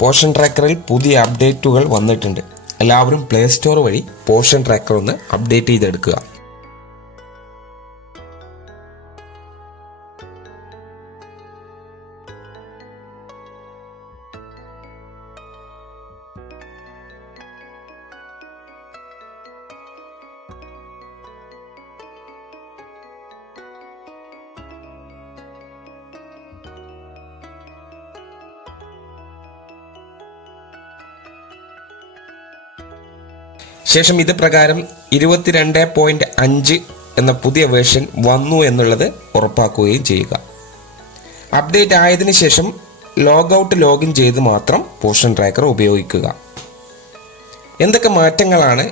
Portion ട്രാക്കറിൽ പുതിയ അപ്ഡേറ്റുകൾ വന്നിട്ടുണ്ട്. എല്ലാവരും പ്ലേ സ്റ്റോർ വഴി പോഷൻ ട്രാക്കർ ഒന്ന് അപ്ഡേറ്റ് ചെയ്തെടുക്കുക. ശേഷം ഇത് പ്രകാരം ഇരുപത്തിരണ്ട് പോയിന്റ് അഞ്ച് എന്ന പുതിയ വേർഷൻ വന്നു എന്നുള്ളത് ഉറപ്പാക്കുകയും ചെയ്യുക. അപ്ഡേറ്റ് ആയതിനു ശേഷം ലോഗൌട്ട് ലോഗിൻ ചെയ്ത് മാത്രം പോഷൻ ട്രാക്കർ ഉപയോഗിക്കുക. എന്തൊക്കെ മാറ്റങ്ങളാണ്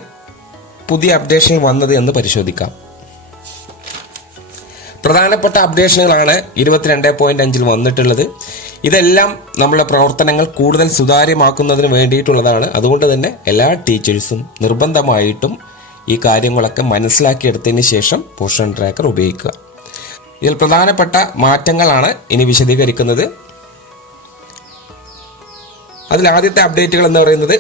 പുതിയ അപ്ഡേഷൻ വന്നത് എന്ന് പരിശോധിക്കാം. പ്രധാനപ്പെട്ട അപ്ഡേഷനുകളാണ് ഇരുപത്തിരണ്ട് പോയിന്റ് അഞ്ചിൽ വന്നിട്ടുള്ളത്. ഇതെല്ലാം നമ്മളെ പ്രവർത്തനങ്ങൾ കൂടുതൽ സുതാര്യമാക്കുന്നതിന് വേണ്ടിയിട്ടുള്ളതാണ്. അതുകൊണ്ട് തന്നെ എല്ലാ ടീച്ചേഴ്സും നിർബന്ധമായിട്ടും ഈ കാര്യങ്ങളൊക്കെ മനസ്സിലാക്കിയെടുത്തതിന് ശേഷം പോഷൻ ട്രാക്കർ ഉപയോഗിക്കുക. ഇതിൽ പ്രധാനപ്പെട്ട മാറ്റങ്ങളാണ് ഇനി വിശദീകരിക്കുന്നത്. അതിൽ ആദ്യത്തെ അപ്ഡേറ്റുകൾ എന്ന് പറയുന്നത്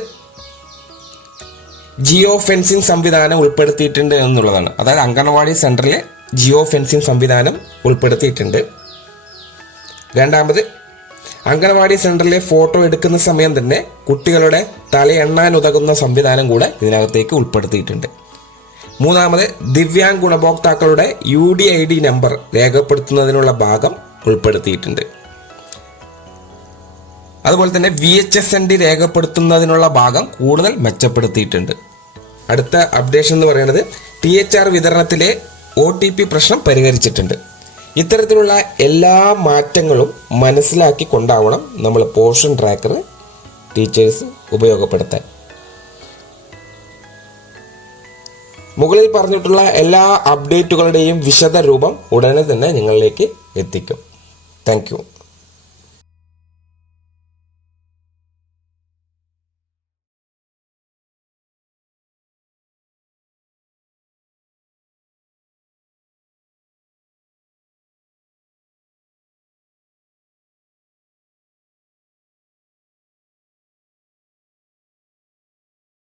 ജിയോ ഫെൻസിംഗ് സംവിധാനം ഉൾപ്പെടുത്തിയിട്ടുണ്ട് എന്നുള്ളതാണ്. അതായത് അംഗൻവാടി സെന്ററിലെ ജിയോ ഫെൻസിംഗ് സംവിധാനം ഉൾപ്പെടുത്തിയിട്ടുണ്ട്. രണ്ടാമത് അംഗൻവാടി സെന്ററിലെ ഫോട്ടോ എടുക്കുന്ന സമയം തന്നെ കുട്ടികളുടെ തലയെണ്ണാൻ ഉതകുന്ന സംവിധാനം കൂടെ ഇതിനകത്തേക്ക് ഉൾപ്പെടുത്തിയിട്ടുണ്ട്. മൂന്നാമത് ദിവ്യാംഗ് ഗുണഭോക്താക്കളുടെ U D I D number രേഖപ്പെടുത്തുന്നതിനുള്ള ഭാഗം ഉൾപ്പെടുത്തിയിട്ടുണ്ട്. അതുപോലെ തന്നെ V H S N D രേഖപ്പെടുത്തുന്നതിനുള്ള ഭാഗം കൂടുതൽ മെച്ചപ്പെടുത്തിയിട്ടുണ്ട്. അടുത്ത അപ്ഡേഷൻ എന്ന് പറയുന്നത് ടി എച്ച് ആർ വിതരണത്തിലെ ഒ ടി പി പ്രശ്നം പരിഹരിച്ചിട്ടുണ്ട്. ഇത്തരത്തിലുള്ള എല്ലാ മാറ്റങ്ങളും മനസ്സിലാക്കി കൊണ്ടാവണം നമ്മൾ പോർഷൻ ട്രാക്കർ ടീച്ചേഴ്സ് ഉപയോഗപ്പെടുത്താൻ. മുകളിൽ പറഞ്ഞിട്ടുള്ള എല്ലാ അപ്ഡേറ്റുകളുടെയും വിശദ രൂപം ഉടനെ തന്നെ നിങ്ങളിലേക്ക് എത്തിക്കും. താങ്ക്